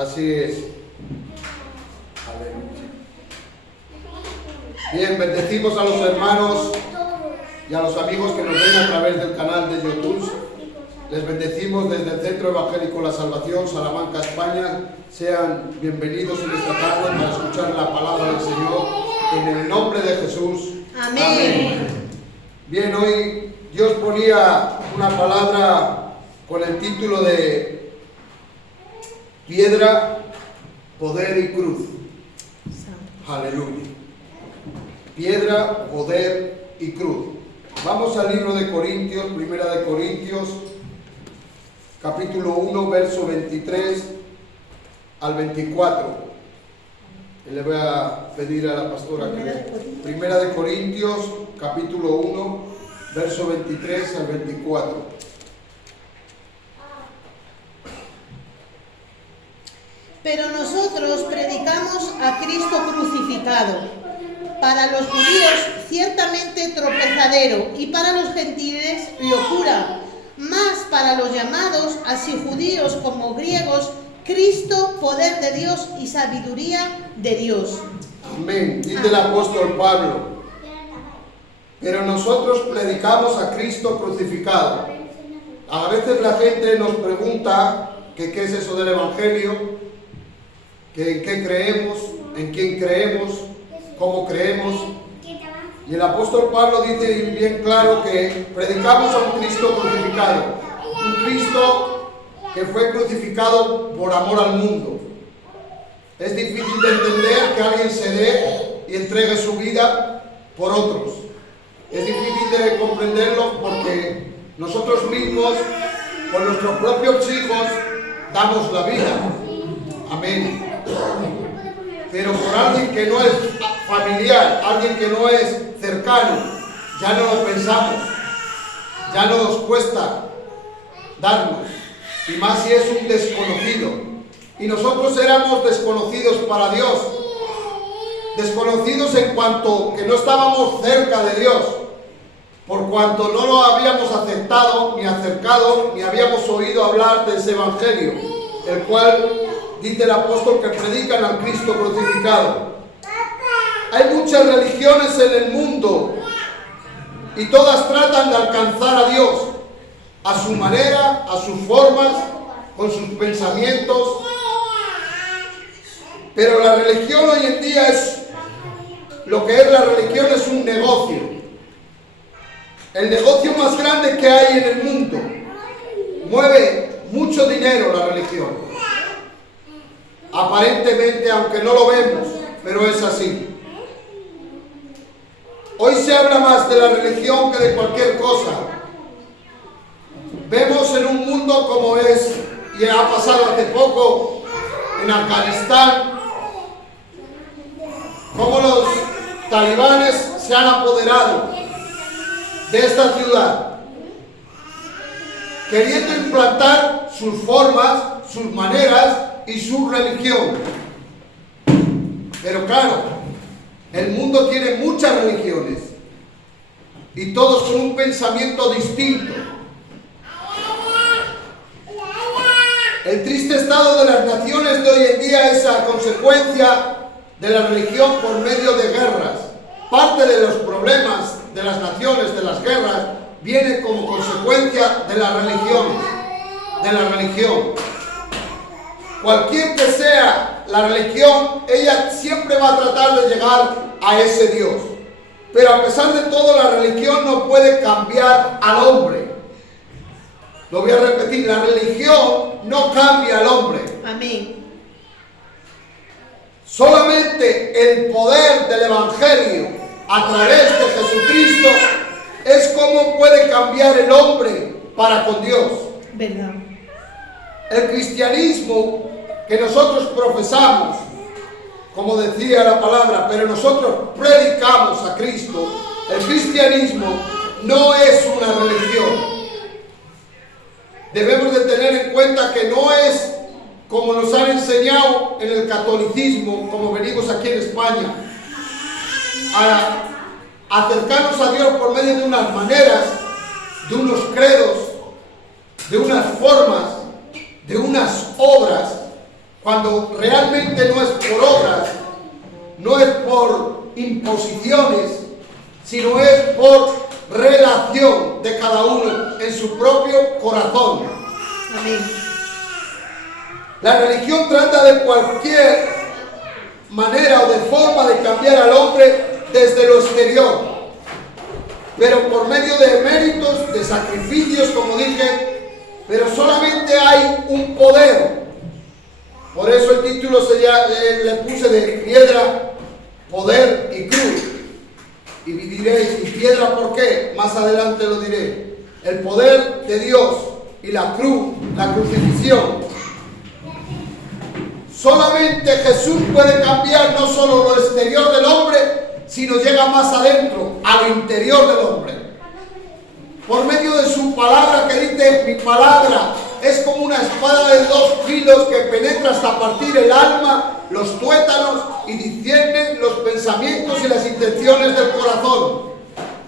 Así es. Aleluya. Bien, bendecimos a los hermanos y a los amigos que nos ven a través del canal de YouTube. Les bendecimos desde el Centro Evangélico La Salvación, Salamanca, España. Sean bienvenidos en esta tarde para escuchar la palabra del Señor en el nombre de Jesús. Amén. Amén. Bien, hoy Dios ponía una palabra con el título de Piedra, Poder y Cruz. Aleluya. Piedra, poder y cruz. Vamos al libro de Corintios, Primera de Corintios, capítulo 1, verso 23 al 24. Y le voy a pedir a la pastora que lea. Primera de Corintios, capítulo 1, verso 23 al 24. Pero nosotros predicamos a Cristo crucificado, para los judíos ciertamente tropezadero y para los gentiles locura, mas para los llamados, así judíos como griegos, Cristo, poder de Dios y sabiduría de Dios. Amén. Dice el apóstol Pablo. Pero nosotros predicamos a Cristo crucificado. A veces la gente nos pregunta que qué es eso del Evangelio, que en qué creemos, en quién creemos, cómo creemos. Y el apóstol Pablo dice bien claro que predicamos a un Cristo crucificado, un Cristo que fue crucificado por amor al mundo. Es difícil de entender que alguien se dé y entregue su vida por otros. Es difícil de comprenderlo porque nosotros mismos, con nuestros propios hijos, damos la vida. Amén. Pero por alguien que no es familiar, alguien que no es cercano, ya no lo pensamos, ya no nos cuesta darnos, y más si es un desconocido. Y nosotros éramos desconocidos para Dios, desconocidos en cuanto que no estábamos cerca de Dios, por cuanto no lo habíamos aceptado, ni acercado, ni habíamos oído hablar de ese Evangelio, el cual dice el apóstol que predican al Cristo crucificado. Hay muchas religiones en el mundo y todas tratan de alcanzar a Dios a su manera, a sus formas, con sus pensamientos. Pero la religión hoy en día lo que es la religión es un negocio. El negocio más grande que hay en el mundo. Mueve mucho dinero la religión. Aparentemente, aunque no lo vemos, pero es así. Hoy se habla más de la religión que de cualquier cosa. Vemos en un mundo como es, y ha pasado hace poco en Afganistán, cómo los talibanes se han apoderado de esta ciudad, queriendo implantar sus formas, sus maneras y su religión. Pero claro, el mundo tiene muchas religiones y todos con un pensamiento distinto. El triste estado de las naciones de hoy en día es a consecuencia de la religión por medio de guerras. Parte de los problemas de las naciones, de las guerras, viene como consecuencia de las religiones, de la religión. Cualquier que sea la religión, ella siempre va a tratar de llegar a ese Dios. Pero a pesar de todo, la religión no puede cambiar al hombre. Lo voy a repetir, la religión no cambia al hombre. Amén. Solamente el poder del Evangelio a través de Jesucristo es como puede cambiar el hombre para con Dios. ¿Verdad? El cristianismo que nosotros profesamos, como decía la palabra, pero nosotros predicamos a Cristo. El cristianismo no es una religión. Debemos de tener en cuenta que no es como nos han enseñado en el catolicismo, como venimos aquí en España, a acercarnos a Dios por medio de unas maneras, de unos credos, de unas formas, de unas obras cuando realmente no es por obras, no es por imposiciones, sino es por relación de cada uno en su propio corazón. Amén. La religión trata de cualquier manera o de forma de cambiar al hombre desde lo exterior, pero por medio de méritos, de sacrificios, como dije, pero solamente hay un poder. Por eso el título le puse de piedra, poder y cruz. Y diréis, ¿y piedra por qué? Más adelante lo diré. El poder de Dios y la cruz, la crucifixión. Solamente Jesús puede cambiar no solo lo exterior del hombre, sino llega más adentro, al interior del hombre. Por medio de su palabra, que dice, mi palabra es como una espada de 2 filos que penetra hasta partir el alma, los tuétanos y discierne los pensamientos y las intenciones del corazón.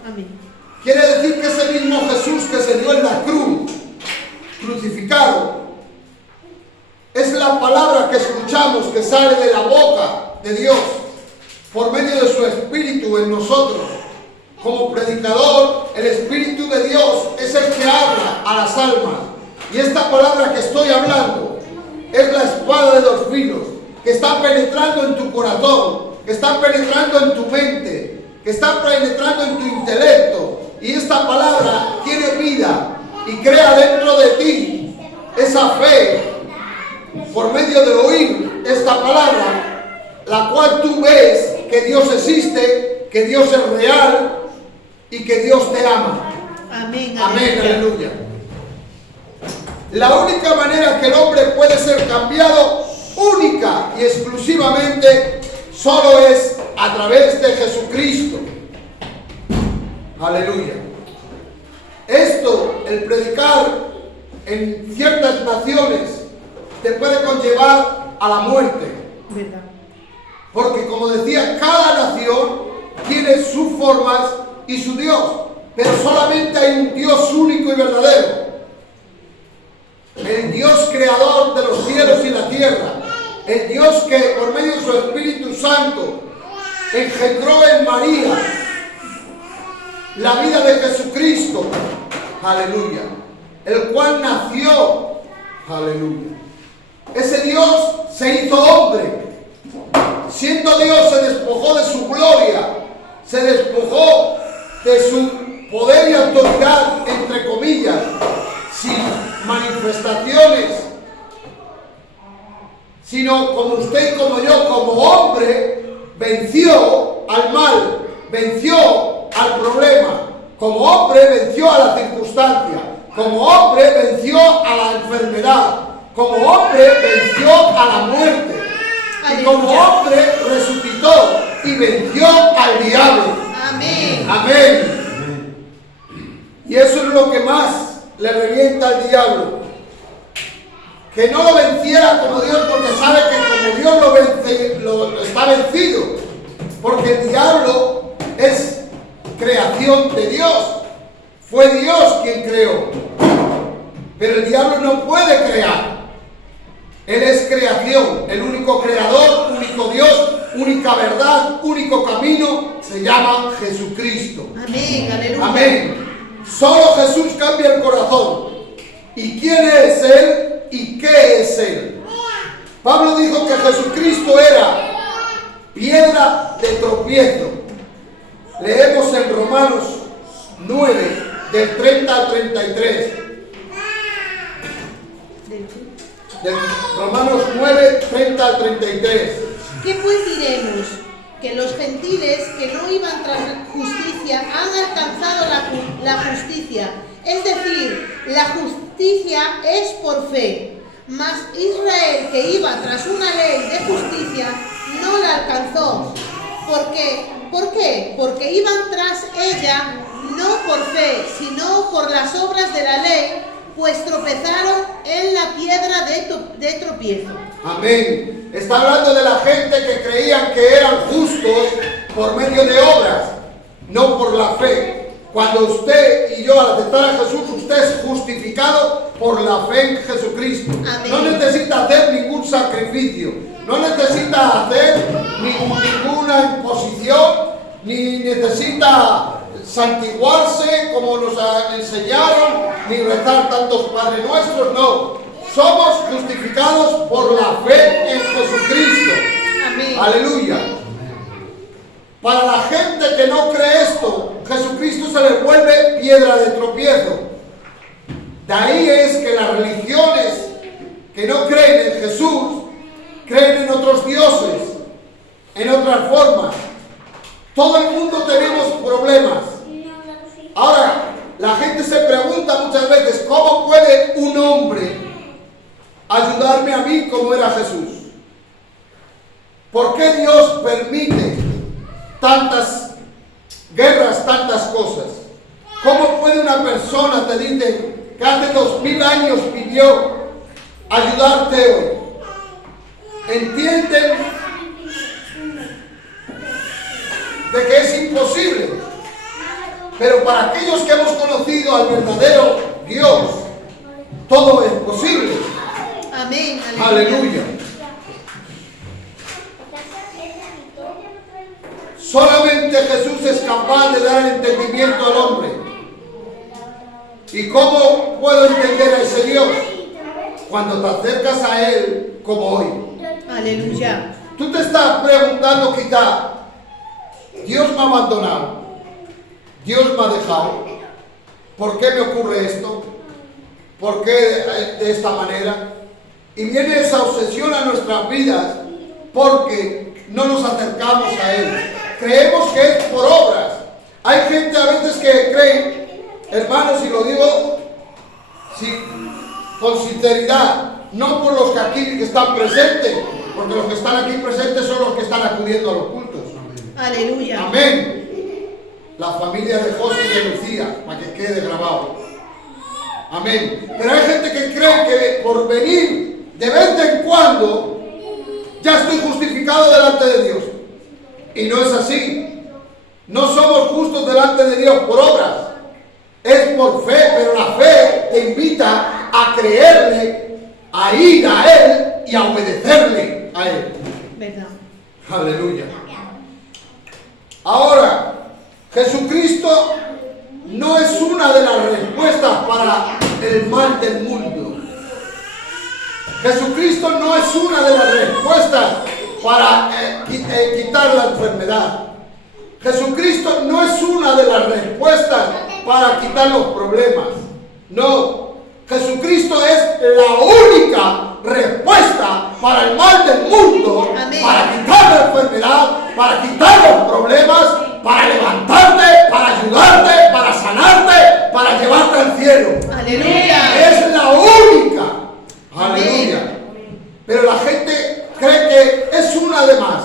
Amén. Quiere decir que ese mismo Jesús que se dio en la cruz, crucificado, es la palabra que escuchamos que sale de la boca de Dios por medio de su Espíritu en nosotros. Como predicador, el Espíritu de Dios es el que habla a las almas. Y esta palabra que estoy hablando es la espada de 2 filos que está penetrando en tu corazón, que está penetrando en tu mente, que está penetrando en tu intelecto. Y esta palabra tiene vida y crea dentro de ti esa fe por medio de oír esta palabra, la cual tú ves que Dios existe, que Dios es real y que Dios te ama. Amén. Amén, aleluya. La única manera que el hombre puede ser cambiado, única y exclusivamente, solo es a través de Jesucristo. Aleluya. Esto, el predicar en ciertas naciones, te puede conllevar a la muerte. ¿Verdad? Porque como decía, cada nación tiene sus formas y su Dios, pero solamente hay un Dios único y verdadero. El Dios creador de los cielos y la tierra. El Dios que por medio de su Espíritu Santo engendró en María la vida de Jesucristo. Aleluya. El cual nació. Aleluya. Ese Dios se hizo hombre. Siendo Dios, se despojó de su gloria, se despojó de su poder y autoridad, entre comillas, sin manifestaciones, sino como usted y como yo, como hombre, venció al mal, venció al problema, como hombre venció a la circunstancia, como hombre venció a la enfermedad, como hombre venció a la muerte. Y como hombre resucitó y venció al diablo. Amén. Amén. Y eso es lo que más le revienta al diablo. Que no lo venciera como Dios, porque sabe que como Dios lo vence, lo está vencido. Porque el diablo es creación de Dios. Fue Dios quien creó. Pero el diablo no puede crear. Él es creación, el único creador, único Dios, única verdad, único camino, se llama Jesucristo. Amén, aleluya. Amén. Solo Jesús cambia el corazón. ¿Y quién es Él y qué es Él? Pablo dijo que Jesucristo era piedra de tropiezo. Leemos en Romanos 9, del 30 al 33. De Romanos 9, 30 al 33. ¿Qué pues diremos? Que los gentiles que no iban tras justicia han alcanzado la justicia. Es decir, la justicia es por fe. Mas Israel, que iba tras una ley de justicia, no la alcanzó. ¿Por qué? Porque iban tras ella no por fe, sino por las obras de la ley, pues tropezaron en la piedra de tropiezo. Amén. Está hablando de la gente que creían que eran justos por medio de obras, no por la fe. Cuando usted y yo, al aceptar a Jesús, usted es justificado por la fe en Jesucristo. Amén. No necesita hacer ningún sacrificio. No necesita hacer ninguna imposición, ni necesita santiguarse como nos enseñaron, ni rezar tantos Padres Nuestros, no. Somos justificados por la fe en Jesucristo. Amén. Aleluya. Para la gente que no cree esto, Jesucristo se le vuelve piedra de tropiezo. De ahí es que las religiones que no creen en Jesús, creen en otros dioses, en otras formas. Todo el mundo tenemos problemas. Ahora, la gente se pregunta muchas veces, ¿cómo puede un hombre ayudarme a mí como era Jesús? ¿Por qué Dios permite tantas guerras, tantas cosas? ¿Cómo puede una persona, te dice, que hace 2000 años pidió ayudarte hoy? ¿Entienden de que es imposible? Pero para aquellos que hemos conocido al verdadero Dios, todo es posible. Amén. Aleluya. Solamente Jesús es capaz de dar entendimiento al hombre. ¿Y cómo puedo entender a ese Dios? Cuando te acercas a Él como hoy. Aleluya. Tú te estás preguntando quizá, Dios me ha abandonado, Dios me ha dejado, ¿por qué me ocurre esto? ¿Por qué de esta manera? Y viene esa obsesión a nuestras vidas porque no nos acercamos a Él. Creemos que es por obras. Hay gente a veces que cree, hermanos, y lo digo con sinceridad, no por los que aquí están presentes, porque los que están aquí presentes son los que están acudiendo a los cultos. Aleluya. Amén. La familia de José y de Lucía, para que quede grabado. Amén. Pero hay gente que cree que por venir de vez en cuando ya estoy justificado delante de Dios. Y no es así. No somos justos delante de Dios por obras. Es por fe, pero la fe te invita a creerle, a ir a Él y a obedecerle a Él. ¿Verdad? Aleluya. Ahora, Jesucristo no es una de las respuestas para el mal del mundo. Jesucristo no es una de las respuestas para quitar la enfermedad. Jesucristo no es una de las respuestas para quitar los problemas. No, Jesucristo es la única respuesta para el mal del mundo. Amén. Para quitar la enfermedad, para quitar los problemas, para levantarte, para ayudarte, para sanarte, para llevarte al cielo. Aleluya. Es la única. Aleluya. Pero la gente cree que es una de más.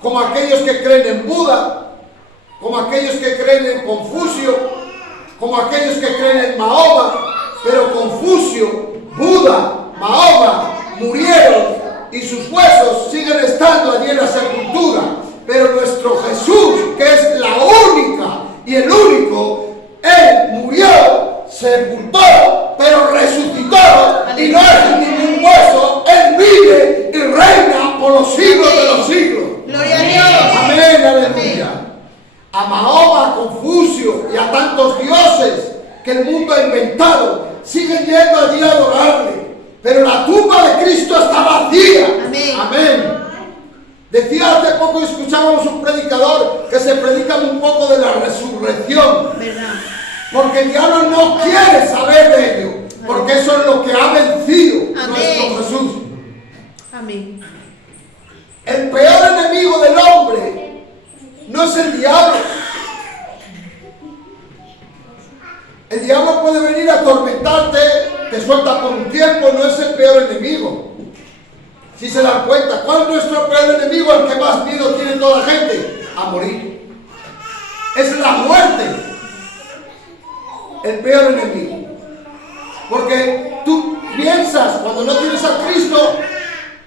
Como aquellos que creen en Buda, como aquellos que creen en Confucio, como aquellos que creen en Mahoma. Pero Confucio, Buda, Mahoma murieron y sus huesos siguen estando allí en la sepultura. Pero nuestro Jesús, que es la única y el único, Él murió, sepultó, pero resucitó y no es ningún hueso. Él vive y reina por los siglos de los siglos. Gloria a Dios. Amén, aleluya. A Mahoma, a Confucio y a tantos dioses que el mundo ha inventado, siguen yendo allí a adorarle. Pero la tumba de Cristo está vacía. Amén. Amén. Decía hace poco, escuchábamos un predicador que se predica un poco de la resurrección. ¿Verdad? Porque el diablo no quiere saber de ello. Porque eso es lo que ha vencido nuestro Jesús. Amén. El peor enemigo del hombre no es el diablo. El diablo puede venir a atormentarte, te suelta por un tiempo, no es el peor enemigo. Si se dan cuenta, ¿cuál es nuestro peor enemigo? El que más miedo tiene toda la gente, a morir. Es la muerte. El peor enemigo. Porque tú piensas, cuando no tienes a Cristo,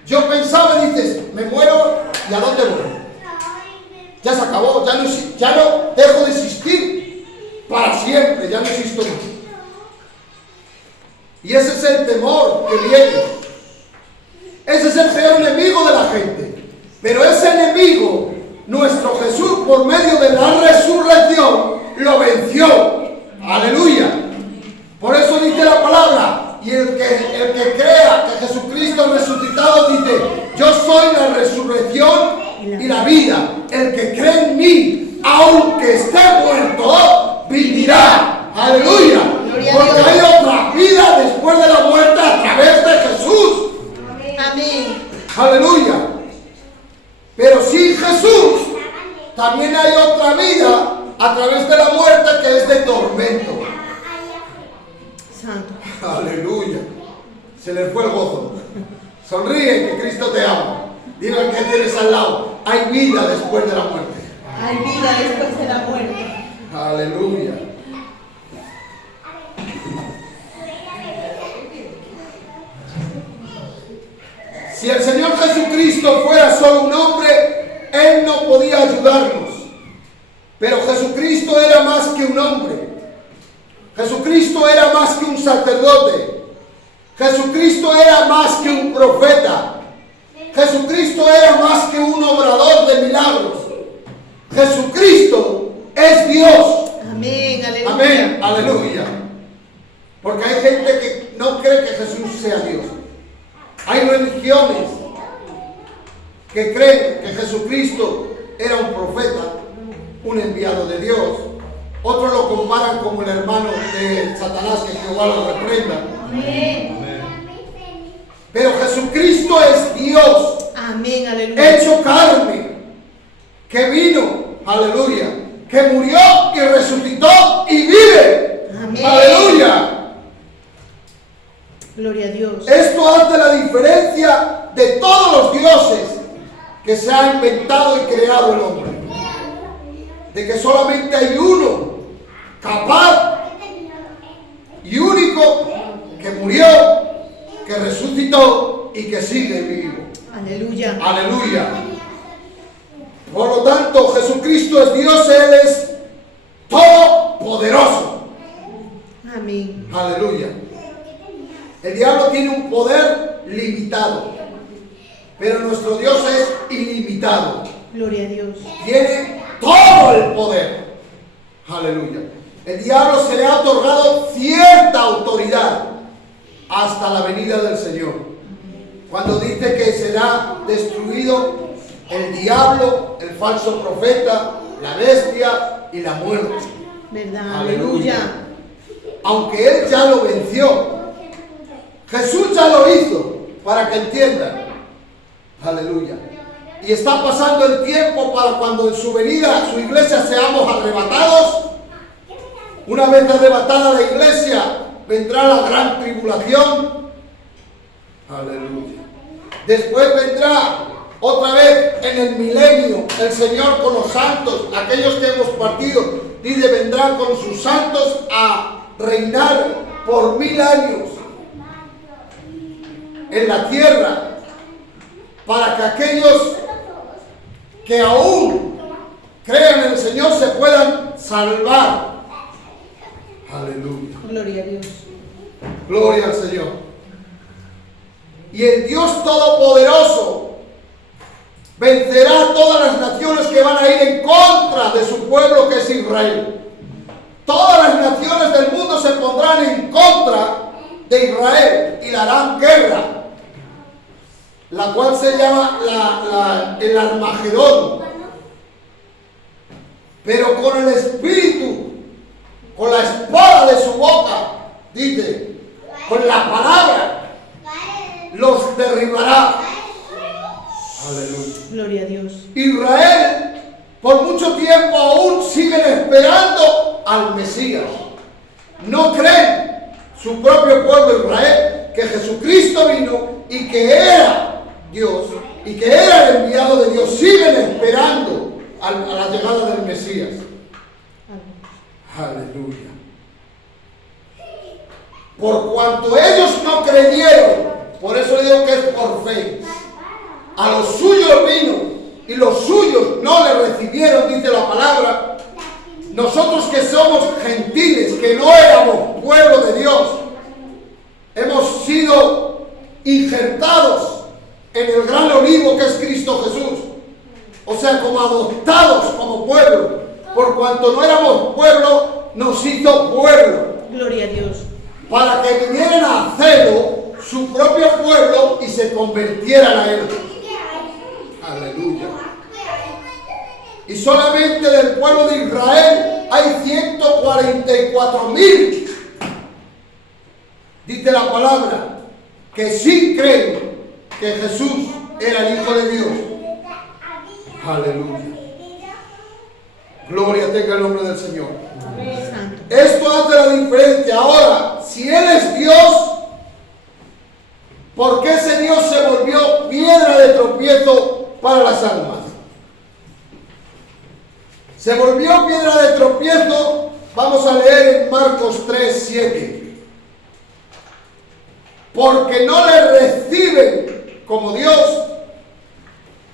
yo pensaba y dices, me muero, ¿y a dónde voy? Ya se acabó, ya no dejo de existir. Para siempre, ya no existo más. Y ese es el temor que viene. Ese es el peor enemigo de la gente. Pero ese enemigo, nuestro Jesús, por medio de la resurrección, lo venció. Aleluya. Por eso dice la palabra, y el que crea que Jesucristo ha resucitado, dice, yo soy la resurrección y la vida. El que cree en mí, aunque esté muerto, vivirá. Aleluya. Porque hay otra vida después de la muerte a través de Jesús. Amén. Aleluya. Pero sin Jesús también hay otra vida a través de la muerte que es de tormento. Santo. Aleluya. Se le fue el gozo. Sonríe, que Cristo te ama. Dile al que tienes al lado, hay vida después de la muerte. Hay vida después de la muerte. Aleluya. Si el Señor Jesucristo fuera solo un hombre, Él no podía ayudarnos. Pero Jesucristo era más que un hombre. Jesucristo era más que un sacerdote. Jesucristo era más que un profeta. Jesucristo era más que un obrador de milagros. Jesucristo es Dios. Amén, aleluya. Amén, aleluya. Porque hay gente que no cree que Jesús sea Dios. Hay religiones que creen que Jesucristo era un profeta, un enviado de Dios. Otros lo comparan como el hermano de Satanás, que Jehová lo reprenda. Amén. Pero Jesucristo es Dios. Amén, aleluya. Hecho carne, que vino, aleluya, que murió y resucitó y vive. Amén. Aleluya. Gloria a Dios. Esto hace la diferencia de todos los dioses que se ha inventado y creado el hombre. De que solamente hay uno capaz y único que murió, que resucitó y que sigue vivo. Aleluya. Aleluya. Por lo tanto, Jesucristo es Dios, Él es todopoderoso. Amén. Aleluya. El diablo tiene un poder limitado, pero nuestro Dios es ilimitado. Gloria a Dios. Tiene todo el poder. Aleluya. El diablo se le ha otorgado cierta autoridad hasta la venida del Señor. Cuando dice que será destruido el diablo, el falso profeta, la bestia y la muerte. ¿Verdad? Aleluya. Aleluya. Aunque Él ya lo venció. Jesús ya lo hizo, para que entiendan. Aleluya. Y está pasando el tiempo para cuando en su venida, su iglesia, seamos arrebatados. Una vez arrebatada la iglesia, vendrá la gran tribulación. Aleluya. Después vendrá otra vez en el milenio el Señor con los santos, aquellos que hemos partido. Dice, vendrá con sus santos a reinar por 1000 años en la tierra, para que aquellos que aún crean en el Señor se puedan salvar. Aleluya. Gloria a Dios. Gloria al Señor. Y el Dios Todopoderoso vencerá a todas las naciones que van a ir en contra de su pueblo, que es Israel. Todas las naciones del mundo se pondrán en contra de Israel y le harán guerra, la cual se llama el Armagedón. Pero con el Espíritu, con la espada de su boca, dice, con la palabra, los derribará. Aleluya. Gloria a Dios. Israel, por mucho tiempo aún siguen esperando al Mesías. No creen, su propio pueblo Israel, que Jesucristo vino y que era Dios y que era el enviado de Dios. Siguen esperando a la llegada del Mesías. Aleluya. Por cuanto ellos no creyeron, por eso digo que es por fe. A los suyos vino y los suyos no le recibieron, dice la palabra. Nosotros que somos gentiles, que no éramos pueblo de Dios, hemos sido injertados en el gran olivo que es Cristo Jesús. O sea, como adoptados como pueblo. Por cuanto no éramos pueblo, nos hizo pueblo. Gloria a Dios. Para que vinieran a hacerlo su propio pueblo y se convirtieran a él. Aleluya. Y solamente del pueblo de Israel hay 144,000. Dice la palabra que sí creen que Jesús era el Hijo de Dios. Aleluya. Gloria tenga el nombre del Señor. Santo. Esto hace la diferencia. Ahora, si Él es Dios, ¿por qué ese Dios se volvió piedra de tropiezo para las almas? Se volvió piedra de tropiezo. Vamos a leer en Marcos 3:7. Porque no le reciben como Dios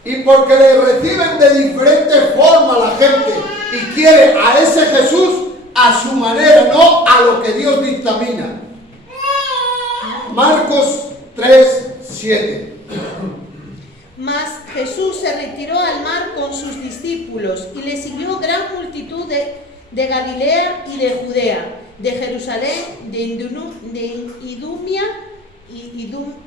y porque le reciben de diferente forma la gente y quiere a ese Jesús a su manera, no a lo que Dios dictamina. Marcos 3:7. Mas Jesús se retiró al mar con sus discípulos y le siguió gran multitud de Galilea y de Judea, de Jerusalén, de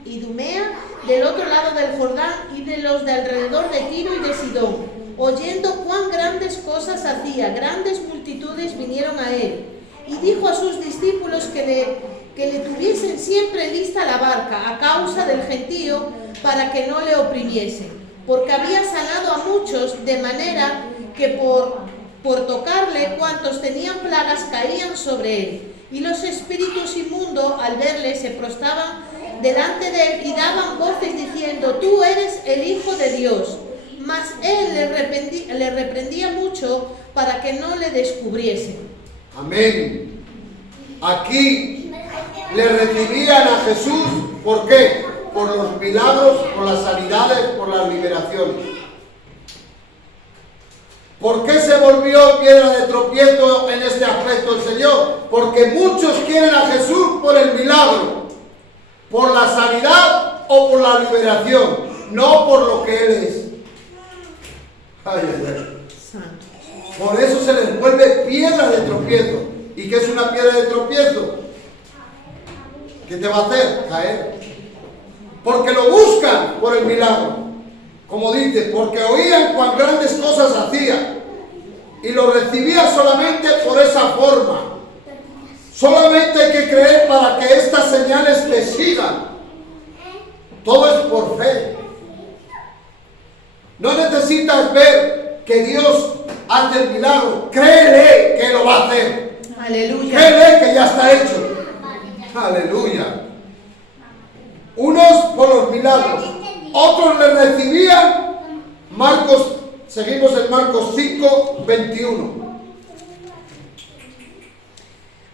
Idumea, del otro lado del Jordán y de los de alrededor de Tiro y de Sidón. Oyendo cuán grandes cosas hacía, grandes multitudes vinieron a él. Y dijo a sus discípulos que le tuviesen siempre lista la barca a causa del gentío, para que no le oprimiesen, porque había sanado a muchos, de manera que por tocarle cuantos tenían plagas caían sobre él. Y los espíritus inmundos al verle se prostraban delante de él y daban voces diciendo: tú eres el Hijo de Dios. Mas él le reprendía mucho para que no le descubriesen. Amén. Aquí le recibían a Jesús. ¿Por qué? Por los milagros, por las sanidades, por las liberaciones. ¿Por qué se volvió piedra de tropiezo en este aspecto el Señor? Porque muchos quieren a Jesús por el milagro, por la sanidad o por la liberación, no por lo que Él es. Ay, ay, ay. Por eso se les vuelve piedra de tropiezo. ¿Y qué es una piedra de tropiezo? ¿Qué te va a hacer? Caer. Porque lo buscan por el milagro. Como dice, porque oían cuán grandes cosas hacía y lo recibía solamente por esa forma. Solamente hay que creer para que estas señales te sigan. Todo es por fe. No necesitas ver que Dios hace el milagro. Créele que lo va a hacer. Aleluya. Créele que ya está hecho. Aleluya. Unos por los milagros, otros le recibían. Seguimos en Marcos 5:21.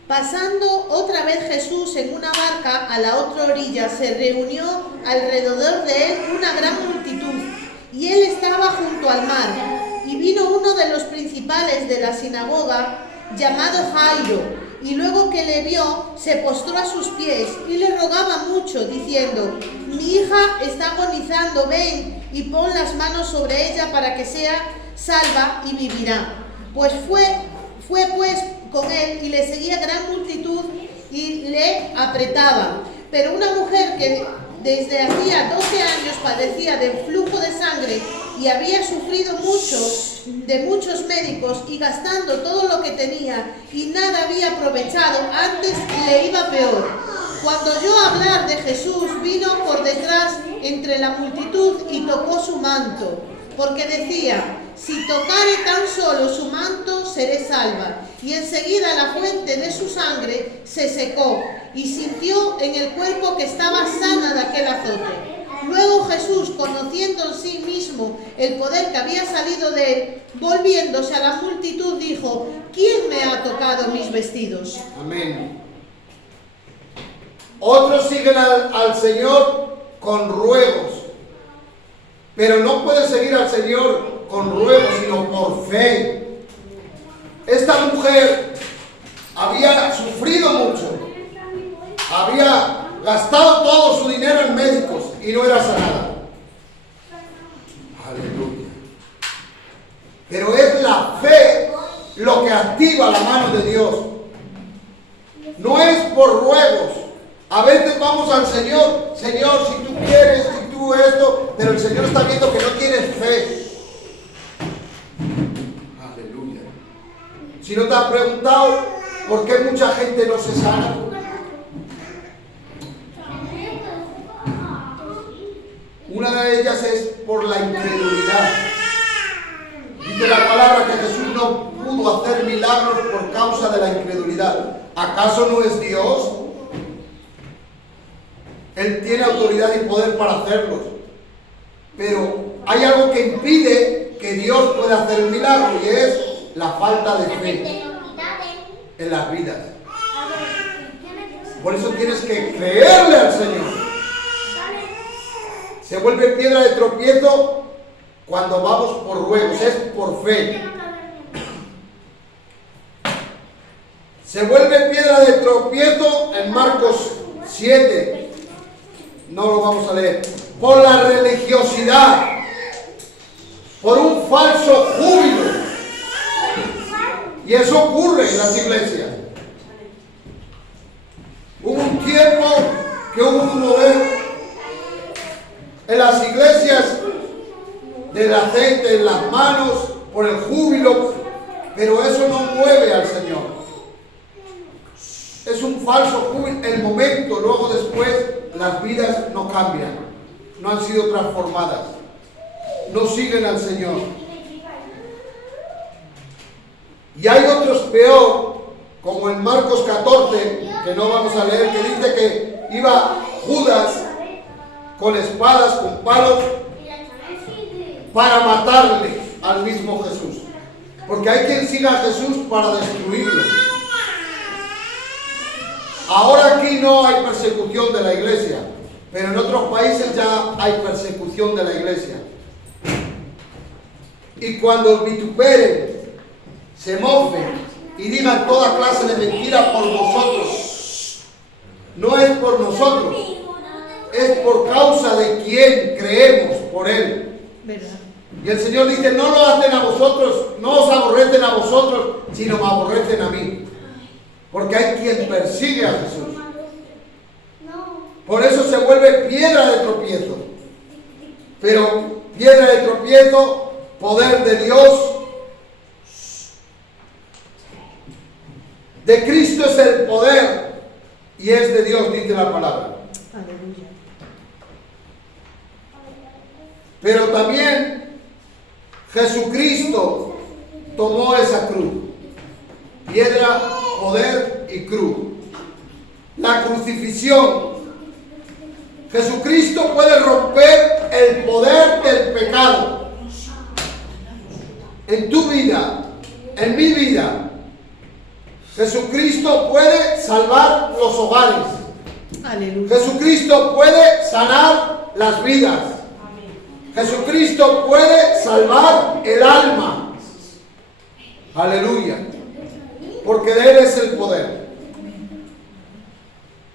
Pasando otra vez Jesús en una barca a la otra orilla, se reunió alrededor de él una gran multitud, y él estaba junto al mar. Y vino uno de los principales de la sinagoga, llamado Jairo, y luego que le vio, se postró a sus pies y le rogaba mucho, diciendo: mi hija está agonizando, ven y pon las manos sobre ella para que sea salva y vivirá. Pues fue con él y le seguía gran multitud y le apretaba. Pero una mujer que desde hacía 12 años padecía del flujo de sangre y había sufrido mucho de muchos médicos y gastando todo lo que tenía y nada había aprovechado, antes le iba peor. Cuando oyó hablar de Jesús, vino por detrás entre la multitud y tocó su manto, porque decía: si tocare tan solo su manto, seré salva. Y enseguida la fuente de su sangre se secó y sintió en el cuerpo que estaba sana de aquel azote. Luego Jesús, conociendo en sí mismo el poder que había salido de él, volviéndose a la multitud, dijo: ¿quién me ha tocado mis vestidos? Amén. Otros siguen al Señor con ruegos, pero no puede seguir al Señor con ruegos, sino por fe. Esta mujer había sufrido mucho, había gastado todo su dinero en médicos y no era sanada. pero el Señor está viendo que no tienes fe. Aleluya. Si no te has preguntado por qué mucha gente no se sana. Una de ellas es por la incredulidad. Dice la palabra que Jesús no pudo hacer milagros por causa de la incredulidad. ¿Acaso no es Dios? Él tiene autoridad y poder para hacerlos. Pero hay algo que impide que Dios pueda hacer un milagro, y es la falta de fe en las vidas. Por eso tienes que creerle al Señor. Se vuelve piedra de tropiezo cuando vamos por ruegos, es por fe. Se vuelve piedra de tropiezo en Marcos 7. No lo vamos a leer. Por la religiosidad, por un falso júbilo. Y eso ocurre en las iglesias. Hubo un tiempo que hubo un mover en las iglesias del aceite en las manos, por el júbilo, pero eso no mueve al Señor. Es un falso júbilo, el momento, luego después las vidas no cambian, no han sido transformadas, no siguen al Señor. Y hay otros peor, como en Marcos 14, que no vamos a leer, que dice que iba Judas con espadas, con palos, para matarle al mismo Jesús. Porque hay quien siga a Jesús para destruirlo. Ahora aquí no hay persecución de la iglesia, pero en otros países ya hay persecución de la iglesia. Y cuando vituperen, se mofen y digan toda clase de mentiras por vosotros, no es por nosotros, es por causa de quien creemos por Él. ¿Verdad? Y el Señor dice, no lo hacen a vosotros, no os aborrecen a vosotros, sino me aborrecen a mí. Porque hay quien persigue a Jesús. Por eso se vuelve piedra de tropiezo. Pero piedra de tropiezo, poder de Dios. De Cristo es el poder y es de Dios, dice la palabra. Aleluya. Pero también Jesucristo tomó esa cruz. Piedra, poder y cruz. La crucifixión. Jesucristo puede romper el poder del pecado. En tu vida, en mi vida. Jesucristo puede salvar los hogares. Aleluya. Jesucristo puede sanar las vidas. Jesucristo puede salvar el alma. Aleluya. Porque de Él es el poder.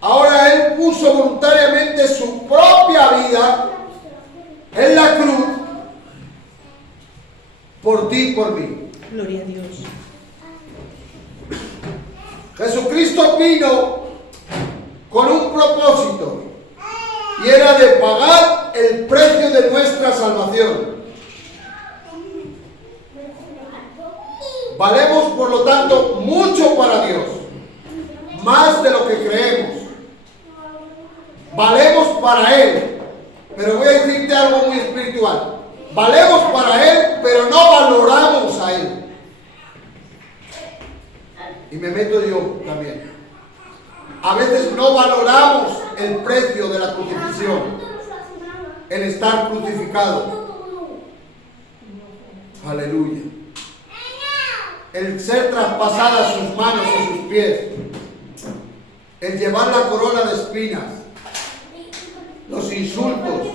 Ahora Él puso voluntariamente su propia vida en la cruz por ti y por mí. Gloria a Dios. Jesucristo vino con un propósito, y era de pagar el precio de nuestra salvación. Valemos, por lo tanto, mucho para Dios, más de lo que creemos. Valemos para Él, pero voy a decirte algo muy espiritual. Valemos para Él, pero no valoramos a Él. Y me meto yo también. A veces no valoramos el precio de la crucifixión, el estar crucificado. Aleluya. El ser traspasadas sus manos y sus pies, el llevar la corona de espinas, los insultos,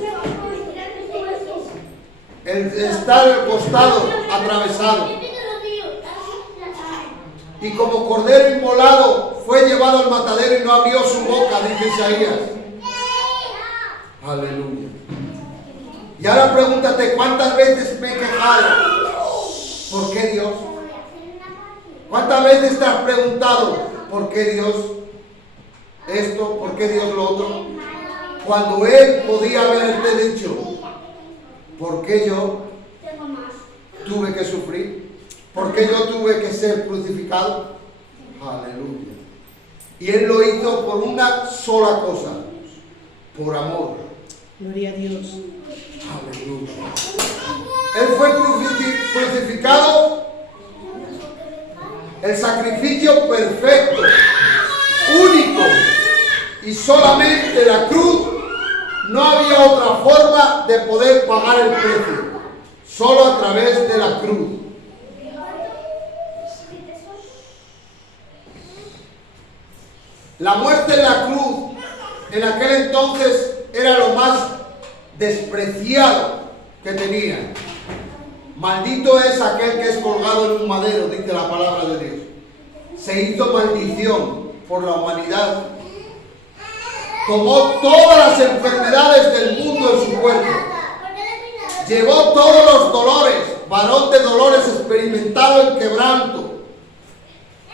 el estar al costado atravesado. Y como cordero inmolado fue llevado al matadero y no abrió su boca, dice Isaías. Aleluya. Y ahora pregúntate, ¿cuántas veces me he quejado? ¿Por qué Dios? ¿Cuántas veces te has preguntado, ¿por qué Dios esto? ¿Por qué Dios lo otro? Cuando Él podía haberte dicho, ¿Por qué yo tuve que sufrir? ¿Por qué yo tuve que ser crucificado? Aleluya. Y Él lo hizo por una sola cosa, por amor. Gloria a Dios. Aleluya. Él fue crucificado, el sacrificio perfecto, único, y solamente la cruz. No había otra forma de poder pagar el precio, solo a través de la cruz. La muerte en la cruz en aquel entonces era lo más despreciado que tenían. Maldito es aquel que es colgado en un madero, dice la palabra de Dios. Se hizo maldición por la humanidad. Tomó todas las enfermedades del mundo en su cuerpo. Llevó todos los dolores, varón de dolores, experimentado en quebranto.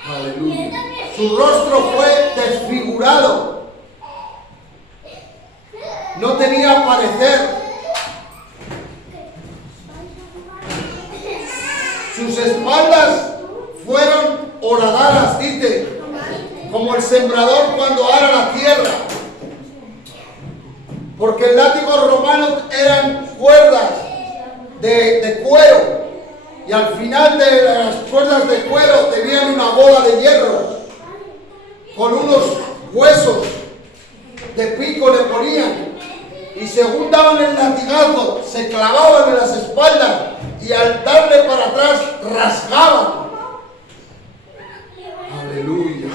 Aleluya. Su rostro fue desfigurado. No tenía parecer. Sus espaldas fueron horadadas, dice, como el sembrador cuando ara la tierra. Porque el látigo romano eran cuerdas de cuero. Y al final de las cuerdas de cuero tenían una bola de hierro. Con unos huesos de pico le ponían. Y según daban el latigazo, se clavaban en las espaldas. Y al darle para atrás, rasgaban. Aleluya.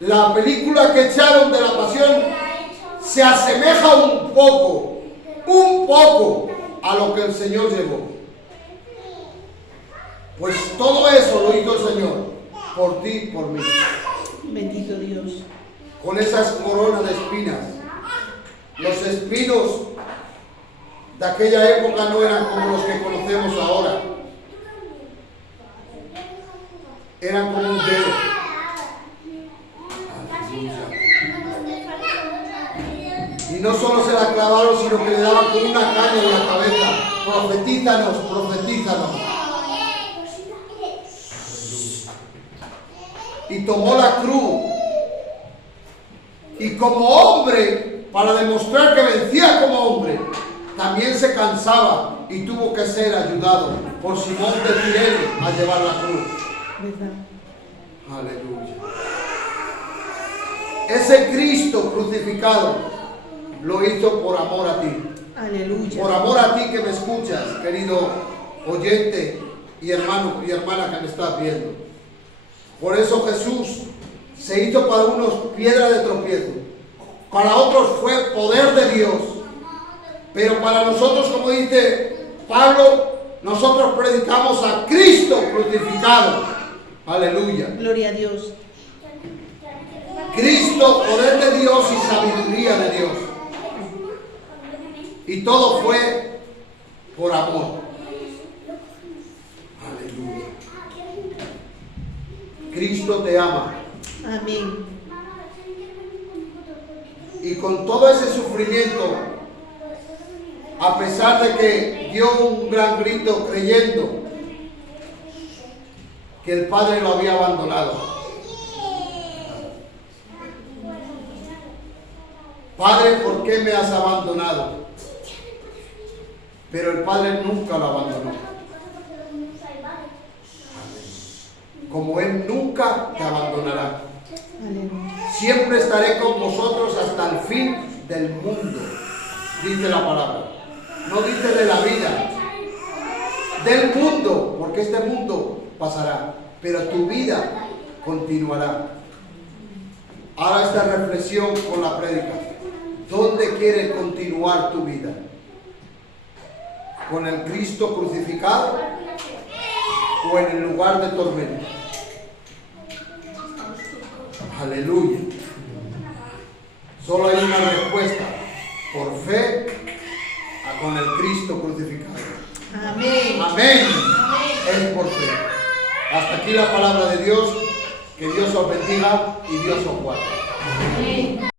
La película que echaron de la pasión se asemeja un poco a lo que el Señor llevó. Pues todo eso lo hizo el Señor, por ti y por mí. Bendito Dios. Con esas coronas de espinas. Los espinos de aquella época no eran como los que conocemos ahora. Eran como un dedo. Y no solo se la clavaron, sino que le daban con una caña en la cabeza. Profetízanos, profetízanos. Y tomó la cruz. Y como hombre, para demostrar que vencía como hombre, también se cansaba y tuvo que ser ayudado por Simón de Cirene a llevar la cruz. Aleluya. Ese Cristo crucificado lo hizo por amor a ti. Aleluya. Por amor a ti que me escuchas, querido oyente y hermano y hermana que me estás viendo. Por eso Jesús se hizo para unos piedra de tropiezo. Para otros fue poder de Dios. Pero para nosotros, como dice Pablo, nosotros predicamos a Cristo crucificado. Aleluya. Gloria a Dios. Cristo, poder de Dios y sabiduría de Dios. Y todo fue por amor. Aleluya. Cristo te ama. Amén. Y con todo ese sufrimiento, a pesar de que dio un gran grito creyendo que el Padre lo había abandonado. Padre, ¿por qué me has abandonado? Pero el Padre nunca lo abandonó. Como Él nunca te abandonará. Siempre estaré con vosotros hasta el fin del mundo, dice la palabra. No dice de la vida, del mundo, porque este mundo pasará, pero tu vida continuará. Ahora esta reflexión con la prédica. ¿Dónde quieres continuar tu vida? ¿Con el Cristo crucificado o en el lugar de tormento? Aleluya. Solo hay una respuesta: por fe con el Cristo crucificado. Amén. Amén. Es por fe. Hasta aquí la palabra de Dios. Que Dios os bendiga y Dios os guarde. Amén.